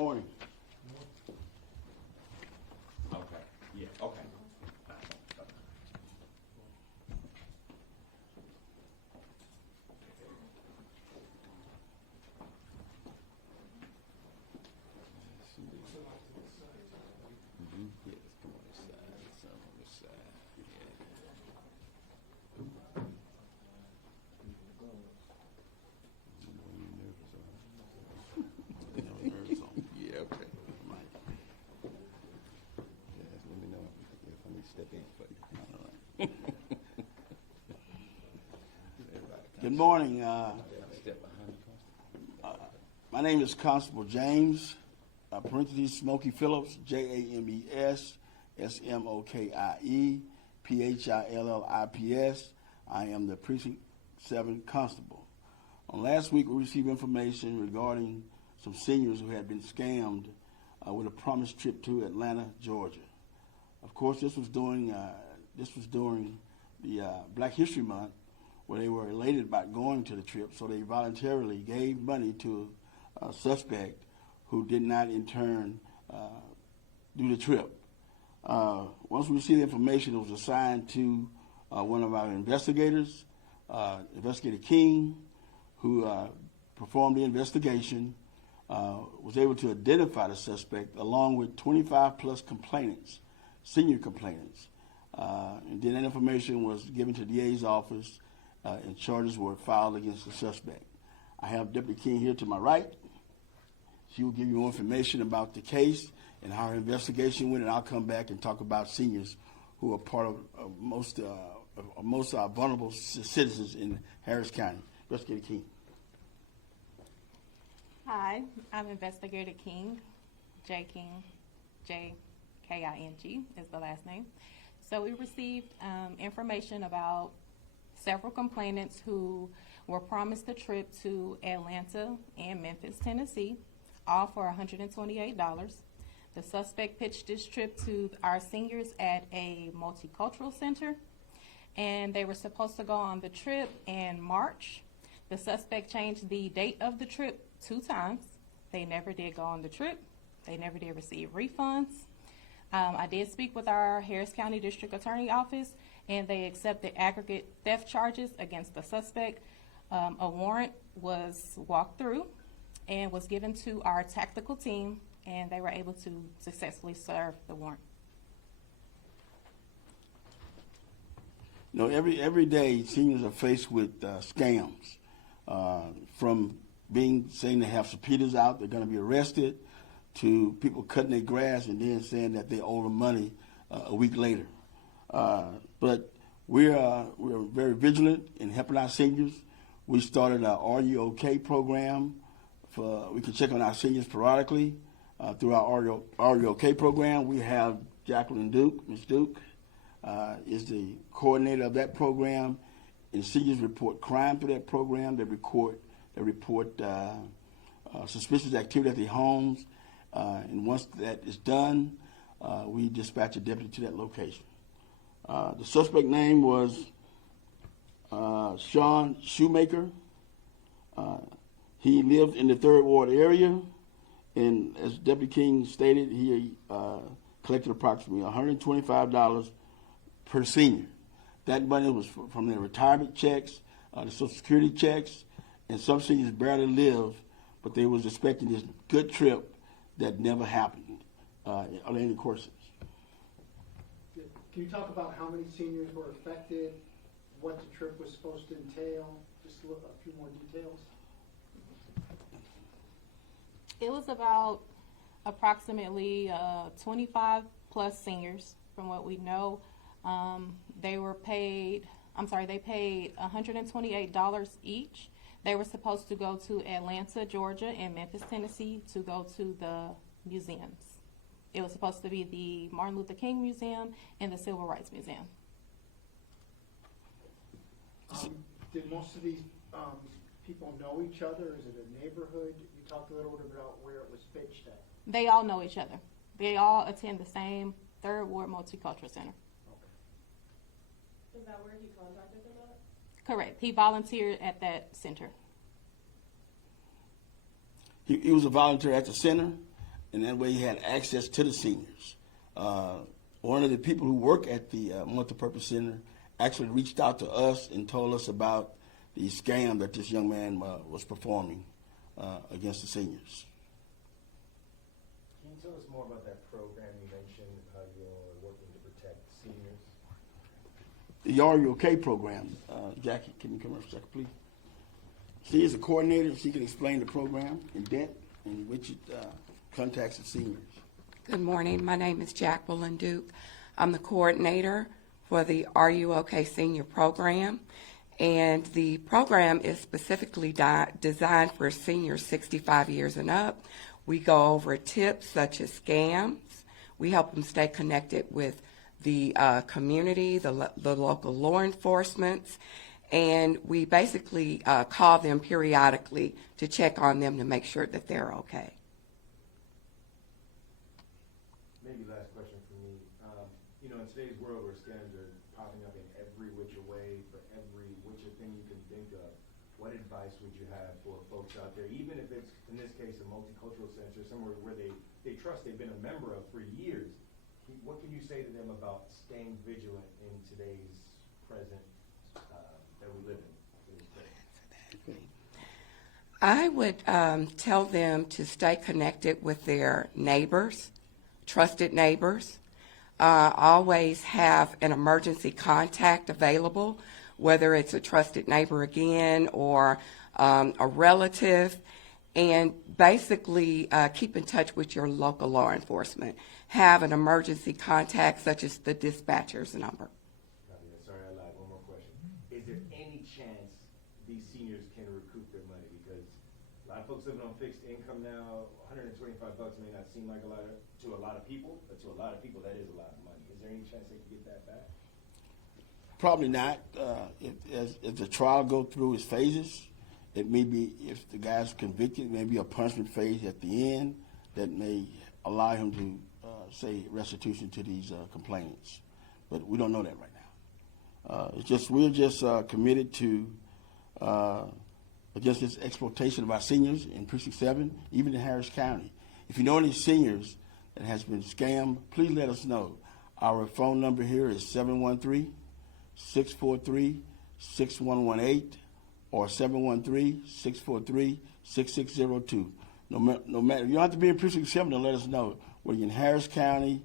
morning. Okay, yeah, okay. Yes, come on this side, some on this side, yeah. Yeah, okay. Right. Just let me know if I need to step in for you. All right. Good morning. Step behind you. My name is Constable James, parentheses Smokey Phillips, James Smokie Phillips. I am the Precinct 7 Constable. Last week, we received information regarding some seniors who had been scammed with a promised trip to Atlanta, Georgia. Of course, this was during the Black History Month, where they were elated about going to the trip, so they voluntarily gave money to a suspect who did not in turn do the trip. Once we received the information, it was assigned to one of our investigators, Investigator King, who performed the investigation, was able to identify the suspect along with 25 plus complainants, senior complainants. And then that information was given to the DA's office and charges were filed against the suspect. I have Deputy King here to my right. She will give you more information about the case and how her investigation went, and I'll come back and talk about seniors who are part of most vulnerable citizens in Harris County. Investigator King. Hi, I'm Investigator King, J. King, J-K-I-N-G is the last name. So we received information about several complainants who were promised a trip to Atlanta and Memphis, Tennessee, all for $128. The suspect pitched this trip to our seniors at a multicultural center, and they were supposed to go on the trip in March. The suspect changed the date of the trip 2 times. They never did go on the trip. They never did receive refunds. I did speak with our Harris County District Attorney Office, and they accepted aggregate theft charges against the suspect. A warrant was walked through and was given to our tactical team, and they were able to successfully serve the warrant. You know, every day seniors are faced with scams, from saying they have subpoenas out, they're going to be arrested, to people cutting their grass and then saying that they owe them money a week later. But we're very vigilant in helping our seniors. We started our Are You OK program. We can check on our seniors periodically through our Are You OK program. We have Jacqueline Duke, Ms. Duke, is the coordinator of that program. And seniors report crime through that program. They report suspicious activity at their homes. And once that is done, we dispatch a deputy to that location. The suspect name was Shawn Shoemaker. He lived in the 3rd Ward area, and as Deputy King stated, he collected approximately $125 per senior. That money was from their retirement checks, the Social Security checks, and some seniors barely live, but they was expecting this good trip that never happened on any courses. Can you talk about how many seniors were affected, what the trip was supposed to entail, just a few more details? It was about approximately 25 plus seniors from what we know. They paid $128 each. They were supposed to go to Atlanta, Georgia, and Memphis, Tennessee to go to the museums. It was supposed to be the Martin Luther King Museum and the Civil Rights Museum. Did most of these people know each other? Is it a neighborhood? You talked a little bit about where it was pitched at. They all know each other. They all attend the same 3rd Ward Multicultural Center. Is that where he contacted them at? Correct. He volunteered at that center. He was a volunteer at the center. and that way he had access to the seniors. One of the people who work at the multipurpose center actually reached out to us and told us about the scam that this young man was performing against the seniors. Can you tell us more about that program you mentioned, how you're working to protect seniors? The Are You OK program. Jackie, can you come up for a second, please? She is a coordinator. She can explain the program in depth in which it contacts the seniors. Good morning. My name is Jacqueline Duke. I'm the coordinator for the Are You OK Senior Program, and the program is specifically designed for seniors 65 years and up. We go over tips such as scams. We help them stay connected with the community, the local law enforcement, and we basically call them periodically to check on them to make sure that they're okay. Maybe last question for me. In today's world where scams are popping up in every which way, for every which thing you can think of, what advice would you have for folks out there, even if it's, in this case, a multicultural center, somewhere where they trust, they've been a member of for years? What can you say to them about staying vigilant in today's present that we live in? I would tell them to stay connected with their neighbors, trusted neighbors. Always have an emergency contact available, whether it's a trusted neighbor again or a relative, and basically keep in touch with your local law enforcement. Have an emergency contact such as the dispatcher's number. Sorry, I lied. One more question. Is there any chance these seniors can recoup their money? Because a lot of folks living on fixed income now, $125 may not seem like a lot to a lot of people, but to a lot of people, that is a lot of money. Is there any chance they can get that back? Probably not. If the trial go through its phases, it may be, if the guy's convicted, maybe a punishment phase at the end that may allow him to say restitution to these complainants. But we don't know that right now. We're just committed to against this exploitation of our seniors in Precinct 7, even in Harris County. If you know any seniors that has been scammed, please let us know. Our phone number here is 713-643-6118 or 713-643-6602. No matter, you don't have to be in Precinct 7 to let us know. Whether you're in Harris County,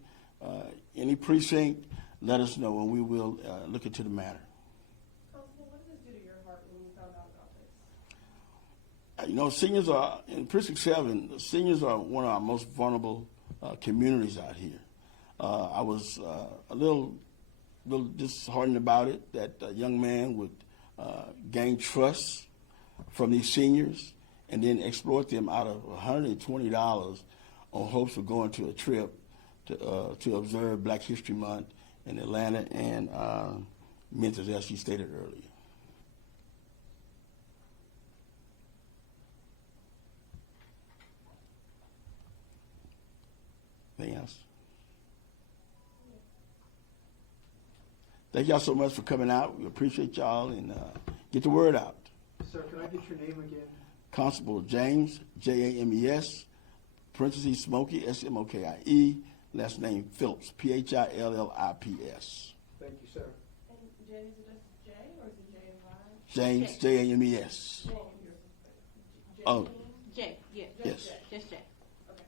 any precinct, let us know, and we will look into the matter. Constable, what did this do to your heart when you found out about this? Seniors are, in Precinct 7, the seniors are one of our most vulnerable communities out here. I was a little disheartened about it, that a young man would gain trust from these seniors and then exploit them out of $120 on hopes of going to a trip to observe Black History Month in Atlanta and Memphis, as she stated earlier. Anything else? Thank y'all so much for coming out. We appreciate y'all, and get the word out. Sir, can I get your name again? Constable James, James, parentheses Smokey, Smokie, last name Phillips, Phillips. Thank you, sir. And Jay, is it just J or is it J-Y? James, James. Oh, Jay, yeah, yes. just Jay. Okay.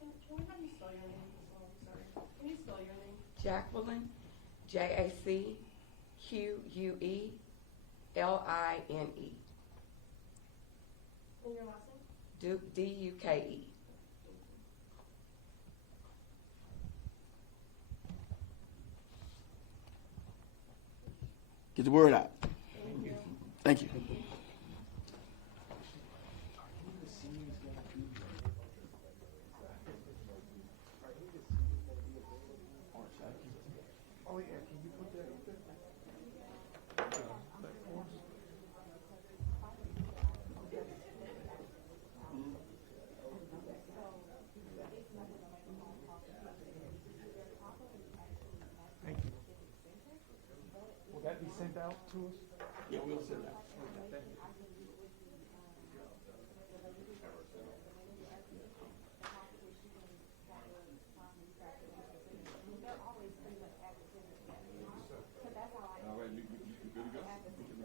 Can we have you spell your name as well? Sorry. Can you spell your name? Jacqueline, Jacqueline. And your last name? Duke, Duke. Get the word out. Thank you. Oh, yeah, can you put that up there? Thank you. Well, that that be sent out to us? Yeah, we'll send that. Thank you. All right, you good to go?